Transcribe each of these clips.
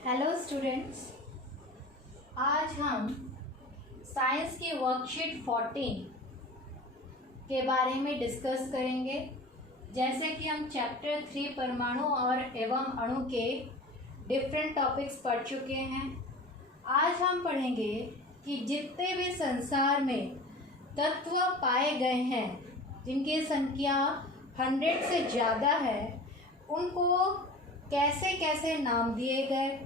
Hello students, आज हम science की वर्कशीट 14 के बारे में डिस्कस करेंगे। जैसे कि हम चैप्टर 3 परमाणु और एवं अणु के डिफरेंट टॉपिक्स पढ़ चुके हैं। आज हम पढ़ेंगे कि जितने भी संसार में तत्व पाए गए हैं, जिनकी संख्या 100 से ज़्यादा है, उनको कैसे कैसे नाम दिए गए।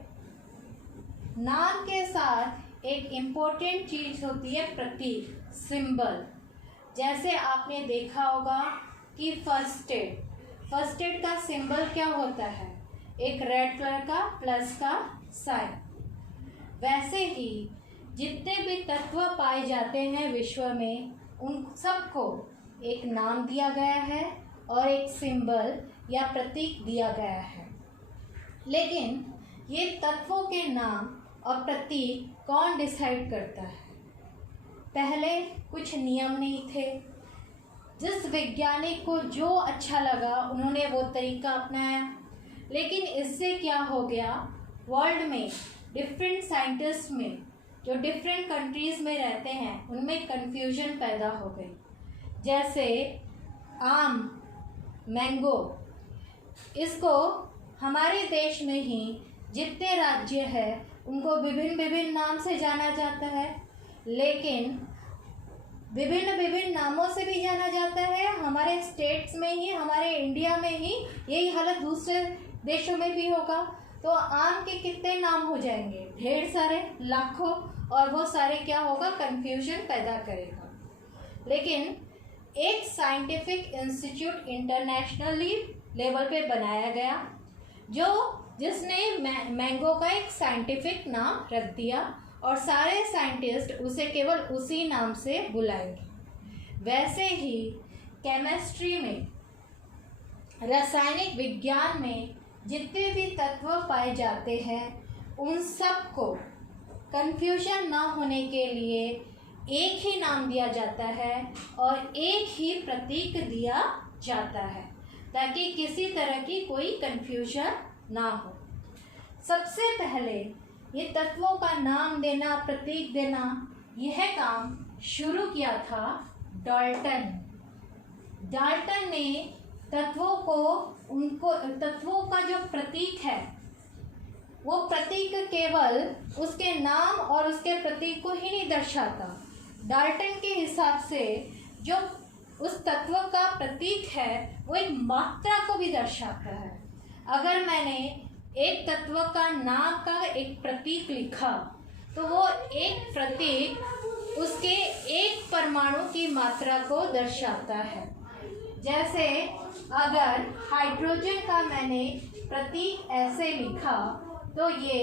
नाम के साथ एक इम्पोर्टेंट चीज़ होती है प्रतीक, सिंबल। जैसे आपने देखा होगा कि फर्स्ट एड का सिंबल क्या होता है, एक रेड कलर का प्लस का साइन। वैसे ही जितने भी तत्व पाए जाते हैं विश्व में, उन सबको एक नाम दिया गया है और एक सिंबल या प्रतीक दिया गया है। लेकिन ये तत्वों के नाम और प्रतीक कौन डिसाइड करता है? पहले कुछ नियम नहीं थे। जिस वैज्ञानिक को जो अच्छा लगा उन्होंने वो तरीका अपनाया। लेकिन इससे क्या हो गया, वर्ल्ड में डिफरेंट साइंटिस्ट में जो डिफरेंट कंट्रीज़ में रहते हैं, उनमें कन्फ्यूजन पैदा हो गई। जैसे आम, मैंगो, इसको हमारे देश में ही जितने राज्य है उनको विभिन्न विभिन्न नाम से जाना जाता है। लेकिन विभिन्न नामों से भी जाना जाता है हमारे स्टेट्स में ही, हमारे इंडिया में ही। यही हालत दूसरे देशों में भी होगा। तो आम के कितने नाम हो जाएंगे? ढेर सारे, लाखों। और वो सारे क्या होगा, कन्फ्यूजन पैदा करेगा। लेकिन एक साइंटिफिक इंस्टीट्यूट इंटरनेशनली लेवल पे बनाया गया, जिसने मैंगो का एक साइंटिफिक नाम रख दिया और सारे साइंटिस्ट उसे केवल उसी नाम से बुलाएंगे। वैसे ही केमिस्ट्री में, रासायनिक विज्ञान में जितने भी तत्व पाए जाते हैं, उन सब को कन्फ्यूजन ना होने के लिए एक ही नाम दिया जाता है और एक ही प्रतीक दिया जाता है, ताकि किसी तरह की कोई कन्फ्यूजन ना हो। सबसे पहले ये तत्वों का नाम देना, प्रतीक देना, यह काम शुरू किया था डाल्टन ने तत्वों का जो प्रतीक है, वो प्रतीक केवल उसके नाम और उसके प्रतीक को ही नहीं दर्शाता। डाल्टन के हिसाब से जो उस तत्व का प्रतीक है वो एक मात्रा को भी दर्शाता है। अगर मैंने एक तत्व का नाम का एक प्रतीक लिखा, तो वो एक प्रतीक उसके एक परमाणु की मात्रा को दर्शाता है। जैसे अगर हाइड्रोजन का मैंने प्रतीक ऐसे लिखा, तो ये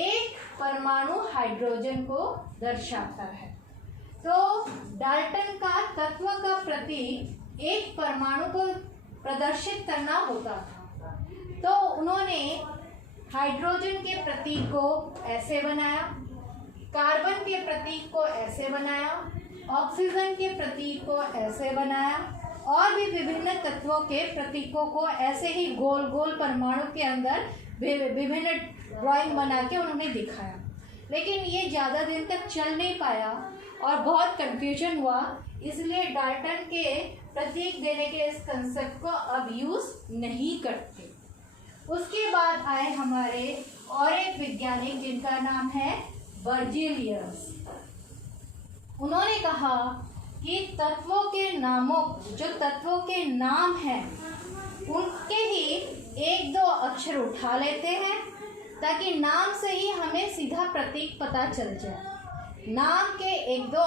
एक परमाणु हाइड्रोजन को दर्शाता है। तो डाल्टन का तत्व का प्रतीक एक परमाणु को प्रदर्शित करना होता था। तो उन्होंने हाइड्रोजन के प्रतीक को ऐसे बनाया, कार्बन के प्रतीक को ऐसे बनाया, ऑक्सीजन के प्रतीक को ऐसे बनाया, और भी विभिन्न तत्वों के प्रतीकों को ऐसे ही गोल गोल परमाणु के अंदर विभिन्न ड्राइंग बना के उन्होंने दिखाया। लेकिन ये ज़्यादा दिन तक चल नहीं पाया और बहुत कंफ्यूजन हुआ। इसलिए डाल्टन के प्रतीक देने के इस कंसेप्ट को अब यूज़ नहीं करते। उसके बाद आए हमारे और एक वैज्ञानिक जिनका नाम है बर्जीलियस। उन्होंने कहा कि तत्वों के नामों, जो तत्वों के नाम हैं, उनके ही एक दो अक्षर उठा लेते हैं, ताकि नाम से ही हमें सीधा प्रतीक पता चल जाए। नाम के एक दो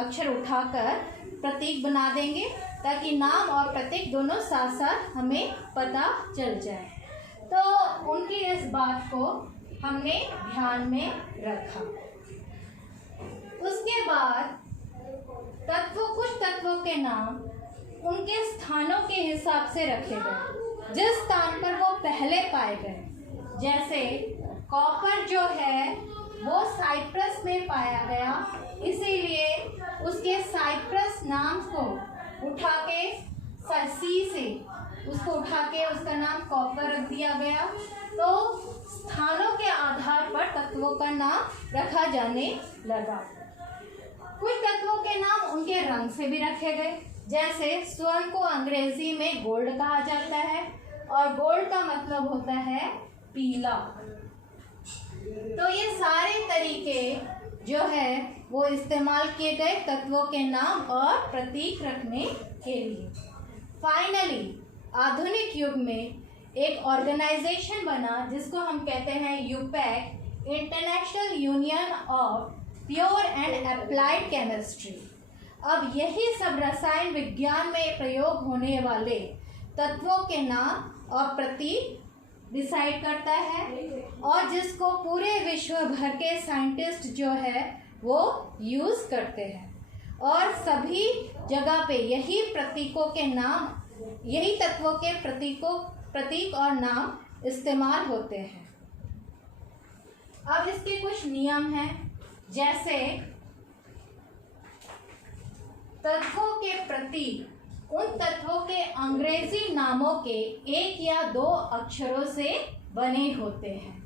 अक्षर उठाकर प्रतीक बना देंगे, ताकि नाम और प्रतीक दोनों साथ साथ हमें पता चल जाए। तो उनकी इस बात को हमने ध्यान में रखा। उसके बाद कुछ तत्वों के नाम उनके स्थानों के हिसाब से रखे गए, जिस स्थान पर वो पहले पाए गए। जैसे कॉपर जो है वो साइप्रस में पाया गया, इसीलिए उसके साइप्रस नाम को उठा के सी से उसको उठा के उसका नाम कॉपर रख दिया गया। तो स्थानों के आधार पर तत्वों का नाम रखा जाने लगा। कुछ तत्वों के नाम उनके रंग से भी रखे गए, जैसे स्वर्ण को अंग्रेजी में गोल्ड कहा जाता है और गोल्ड का मतलब होता है पीला। तो ये सारे तरीके जो है वो इस्तेमाल किए गए तत्वों के नाम और प्रतीक रखने के लिए। फाइनली आधुनिक युग में एक ऑर्गेनाइजेशन बना जिसको हम कहते हैं IUPAC, International Union of Pure and Applied Chemistry. अब यही सब रसायन विज्ञान में प्रयोग होने वाले तत्वों के नाम और प्रतीक डिसाइड करता है और जिसको पूरे विश्व भर के साइंटिस्ट जो है वो यूज़ करते हैं और सभी जगह पे यही प्रतीकों के नाम, यही तत्वों के प्रतीक और नाम इस्तेमाल होते हैं। अब इसके कुछ नियम हैं, जैसे तत्वों के प्रतीक उन तत्वों के अंग्रेजी नामों के एक या दो अक्षरों से बने होते हैं।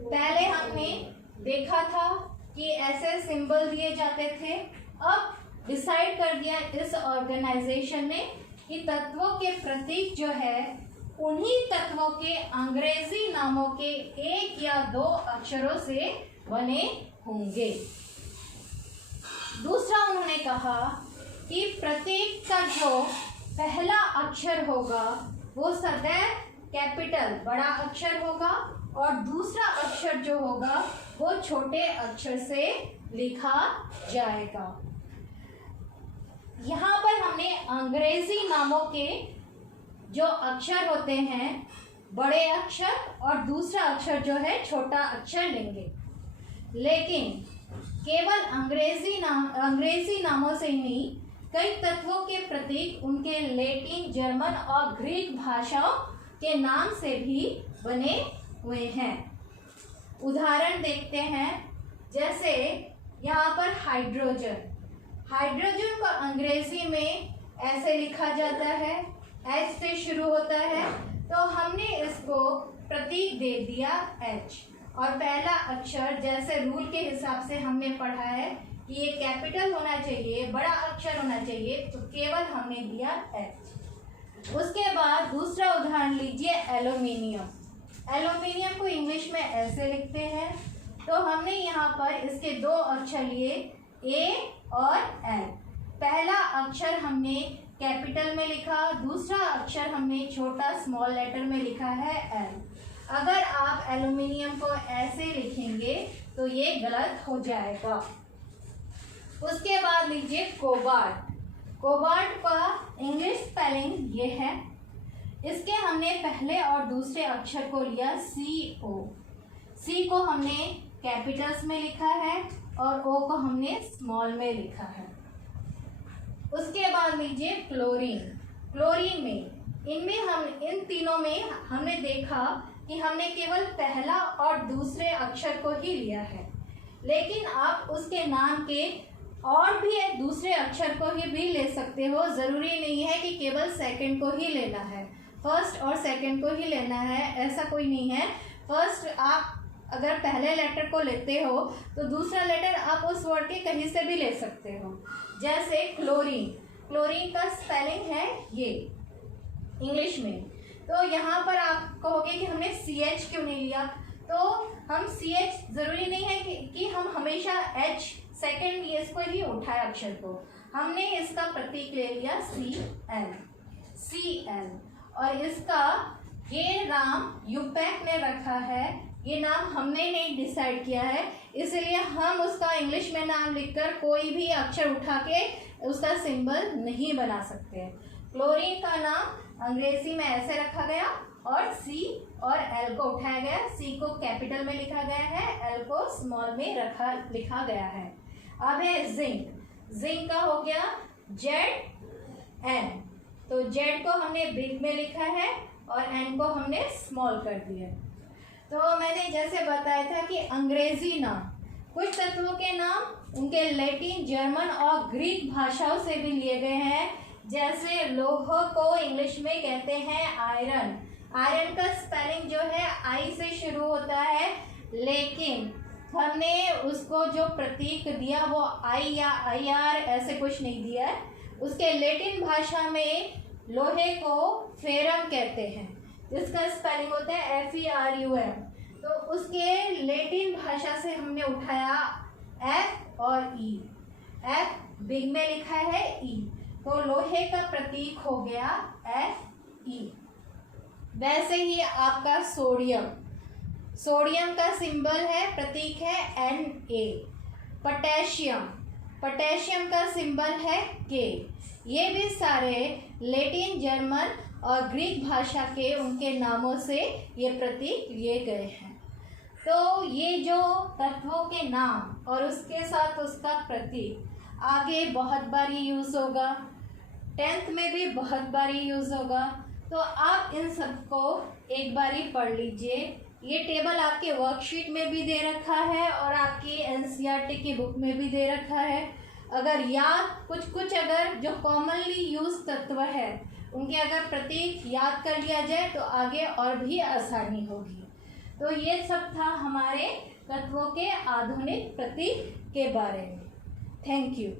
पहले हमने देखा था कि ऐसे सिंबल दिए जाते थे। अब डिसाइड कर दिया इस ऑर्गेनाइजेशन ने कि तत्वों के प्रतीक जो है उन्हीं तत्वों के अंग्रेजी नामों के एक या दो अक्षरों से बने होंगे। दूसरा उन्होंने कहा कि प्रतीक का जो पहला अक्षर होगा वो सदैव कैपिटल बड़ा अक्षर होगा और दूसरा अक्षर जो होगा वो छोटे अक्षर से लिखा जाएगा। यहाँ पर हमने अंग्रेजी नामों के जो अक्षर होते हैं बड़े अक्षर और दूसरा अक्षर जो है छोटा अक्षर लेंगे, लेकिन केवल अंग्रेजी नामों से नहीं, कई तत्वों के प्रतीक उनके लैटिन, जर्मन और ग्रीक भाषाओं के नाम से भी बने हुए हैं। उदाहरण देखते हैं, जैसे यहाँ पर हाइड्रोजन को अंग्रेजी में ऐसे लिखा जाता है, एच से शुरू होता है, तो हमने इसको प्रतीक दे दिया एच और पहला अक्षर जैसे रूल के हिसाब से हमने पढ़ा है कि ये कैपिटल होना चाहिए, बड़ा अक्षर होना चाहिए, तो केवल हमने दिया एच। उसके बाद दूसरा उदाहरण लीजिए एल्यूमिनियम को इंग्लिश में ऐसे लिखते हैं, तो हमने यहाँ पर इसके दो अक्षर लिए ए और एल। पहला अक्षर हमने कैपिटल में लिखा, दूसरा अक्षर हमने छोटा स्मॉल लेटर में लिखा है एल। अगर आप एल्यूमिनियम को ऐसे लिखेंगे तो ये गलत हो जाएगा। उसके बाद लीजिए कोबाल्ट का इंग्लिश स्पेलिंग ये है। इसके हमने पहले और दूसरे अक्षर को लिया CO। C को हमने कैपिटल्स में लिखा है और O को हमने स्मॉल में लिखा है। उसके बाद लीजिए क्लोरीन में इन तीनों में हमने देखा कि हमने केवल पहला और दूसरे अक्षर को ही लिया है, लेकिन आप उसके नाम के और भी दूसरे अक्षर को ही भी ले सकते हो। ज़रूरी नहीं है कि केवल सेकंड को ही लेना है, फर्स्ट और सेकंड को ही लेना है, ऐसा कोई नहीं है। फर्स्ट आप अगर पहले लेटर को लेते हो तो दूसरा लेटर आप उस वर्ड के कहीं से भी ले सकते हो। जैसे क्लोरीन का स्पेलिंग है ये इंग्लिश में, तो यहाँ पर आप कहोगे कि हमने CH क्यों नहीं लिया, तो हम CH ज़रूरी नहीं है कि हम हमेशा H सेकेंड इसको ही उठाए अक्षर को। हमने इसका प्रतीक ले लिया CL और इसका ये नाम यूपैक ने रखा है। ये नाम हमने नहीं डिसाइड किया है, इसलिए हम उसका इंग्लिश में नाम लिखकर कोई भी अक्षर उठा के उसका सिंबल नहीं बना सकते। क्लोरीन का नाम अंग्रेजी में ऐसे रखा गया और C और L को उठाया गया। C को कैपिटल में लिखा गया है, L को स्मॉल में लिखा गया है। अब है जिंक का हो गया ZN, तो Z को हमने बिग में लिखा है और N को हमने स्मॉल कर दिया। तो मैंने जैसे बताया था कि अंग्रेजी नाम, कुछ तत्वों के नाम उनके लैटिन, जर्मन और ग्रीक भाषाओं से भी लिए गए हैं। जैसे लोह को इंग्लिश में कहते हैं आयरन, आयरन का स्पेलिंग जो है आई से शुरू होता है, लेकिन हमने उसको जो प्रतीक दिया वो आई या आई आर ऐसे कुछ नहीं दिया है। उसके लैटिन भाषा में लोहे को फेरम कहते हैं, जिसका स्पेलिंग होता है FERUM। तो उसके लैटिन भाषा से हमने उठाया F और E। F बिग में लिखा है E, तो लोहे का प्रतीक हो गया Fe। वैसे ही आपका सोडियम, सोडियम का सिंबल है, प्रतीक है Na। पोटेशियम, पोटेशियम का सिंबल है K। ये भी सारे लैटिन, जर्मन और ग्रीक भाषा के उनके नामों से ये प्रतीक लिए गए हैं। तो ये जो तत्वों के नाम और उसके साथ उसका प्रतीक आगे बहुत बार यूज़ होगा, 10th में भी बहुत बार यूज़ होगा। तो आप इन सबको एक बार ही पढ़ लीजिए। ये टेबल आपके वर्कशीट में भी दे रखा है और आपकी NCERT की बुक में भी दे रखा है। अगर याद कुछ अगर जो कॉमनली यूज तत्व है उनके अगर प्रतीक याद कर लिया जाए तो आगे और भी आसानी होगी। तो ये सब था हमारे तत्वों के आधुनिक प्रतीक के बारे में। Thank you.